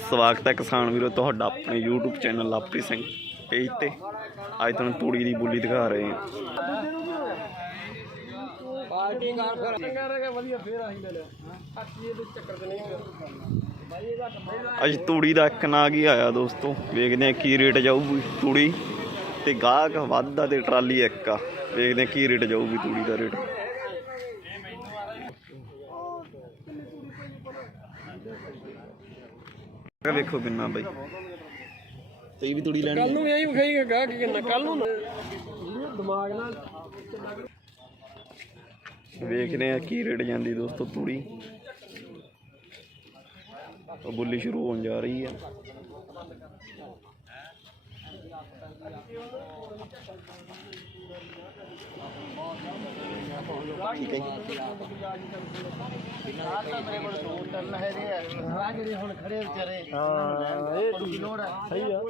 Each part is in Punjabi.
ਸਵਾਗਤ ਹੈ ਕਿਸਾਨ ਵੀਰੋ ਤੁਹਾਡਾ ਆਪਣੇ YouTube channel Lapri Singh page ਤੇ। ਅੱਜ ਤੁਹਾਨੂੰ ਤੂੜੀ ਦੀ ਬੋਲੀ ਦਿਖਾ ਰਹੇ ਹਾਂ। ਪਾਰਟੀ ਕਾਰ ਫਿਰ। ਚੰਗਾ ਰਹੇਗਾ ਵਧੀਆ ਫੇਰ ਆਹੀ ਲੈ ਲਿਆ। ਅੱਛੀ ਇਹਦੇ ਚੱਕਰ ਚ ਨਹੀਂ ਬਾਈ ਇਹਦਾ ਅੱਜ ਤੂੜੀ ਦਾ ਇੱਕ ਨਾਗ ਹੀ ਆਇਆ ਦੋਸਤੋ? ਵੇਖਦੇ ਆ ਕੀ ਰੇਟ ਜਾਊਗੀ ਤੂੜੀ। ਤੇ ਗਾਹਕ ਵੱਧਦਾ ਤੇ ਟਰਾਲੀ ਇੱਕ ਆ। ਵੇਖਦੇ ਆ ਕੀ ਰੇਟ ਜਾਊਗੀ ਤੂੜੀ ਦਾ ਰੇਟ ਇਹ ਵੇਖੋ ਕਿੰਨਾ ਬਾਈ। ਤੇ ਵੀ ਤੂੜੀ ਲੈਣੀ ਕੱਲ ਨੂੰ ਐਂ ਵਿਖਾਈਗਾ ਗਾਹ ਕਿ ਕਿੰਨਾ ਕੱਲ ਨੂੰ ਦਿਮਾਗ ਨਾਲ ਵੇਖਦੇ ਆ ਕੀ ਰੇਟ ਜਾਂਦੀ ਦੋਸਤੋ ਤੂੜੀ। ਉਹ ਬੁੱਲੀ ਸ਼ੁਰੂ ਹੋਣ ਜਾ ਰਹੀ ਹੈ ਠੀਕ ਹੈ ਜੀ। ਆ ਜਿਹੜੇ ਹੁਣ ਖੜੇ ਵਿਚਾਰੇ ਹਾਂ ਇਹ ਕੀ ਲੋੜ ਹੈ ਸਹੀ ਆ।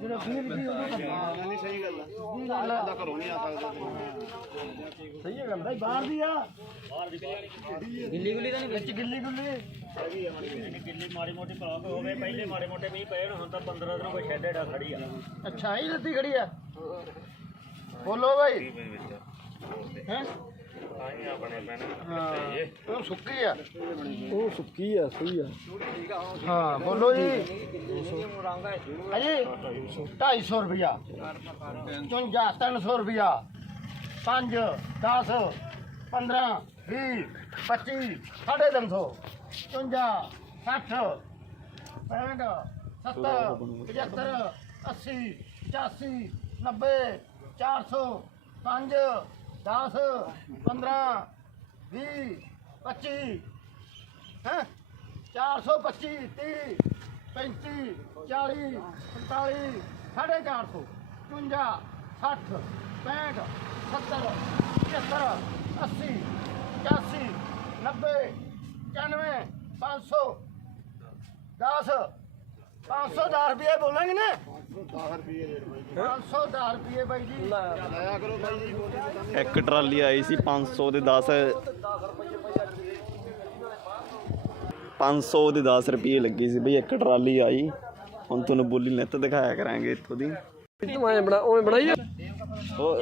ਜਿਹੜਾ ਫਿਰ ਵੀ ਉਹਦਾ ਸਹੀ ਗੱਲ ਆ ਦਾ ਘਰੋਂ ਨਹੀਂ ਆ ਸਕਦੇ ਸਹੀ ਹੈ ਗੱਲ। ਬਾਹਰ ਦੀ ਆ। ਗਿੱਲੀ ਗੁੱਲੀ ਤਾਂ ਨਹੀਂ ਵਿੱਚ ਗਿੱਲੀ ਗੁੱਲੀ। ਗਿੱਲੀ ਮਾੜੀ ਮੋਟੀ ਭਾਵ ਹੋਵੇ ਪਹਿਲੇ ਮਾੜੇ ਮੋਟੇ ਮੀਂਹ ਪਏ ਹੁਣ ਤਾਂ 15 ਦਿਨ ਕੋਈ ਸ਼ੈੱਡ ਏਡਾ ਖੜੀ ਆ। ਅੱਛਾ ਹੀ ਲੱਤੀ ਖੜੀ ਆ। ਬੋਲੋ ਭਾਈ ਹੈ? ਹਾਂ ਉਹ ਸੁੱਕੀ ਆ। ਉਹ ਸੁੱਕੀ ਆ ਸਹੀ ਆ। ਹਾਂ ਬੋਲੋ ਜੀ। ਅਜੇ 250 ਰੁਪਿਆ 54 300 ਰੁਪਿਆ 5 10 15 20 25 350 55 60 65 70 75 80 85 90 400 5 10 15 20 25 ਹੈ? 425 30 35 40 45 450 55 60 65 70 75 80 85 90 95 500 10 510 ਰੁਪਏ ਬੋਲਾਂਗੇ ਨਾ? 10 ਰੁਪਏ 510 ਰੁਪਏ ਬਾਈ ਜੀ। ਲਾਇਆ ਕਰੋ ਬਾਈ ਜੀ। ਇੱਕ ਟਰਾਲੀ ਆਈ ਸੀ 500 ਦੇ 10 500 ਦੇ 10 ਰੁਪਏ ਲੱਗੀ ਸੀ ਬਈ ਇੱਕ ਟਰਾਲੀ ਆਈ। ਹੁਣ ਤੁਹਾਨੂੰ ਬੋਲੀ ਨਿੱਤ ਦਿਖਾਇਆ ਕਰਾਂਗੇ ਇੱਥੋਂ ਦੀ। ਤੂੰ ਐ ਬਣਾ ਉਵੇਂ ਬਣਾਈ ਉਹ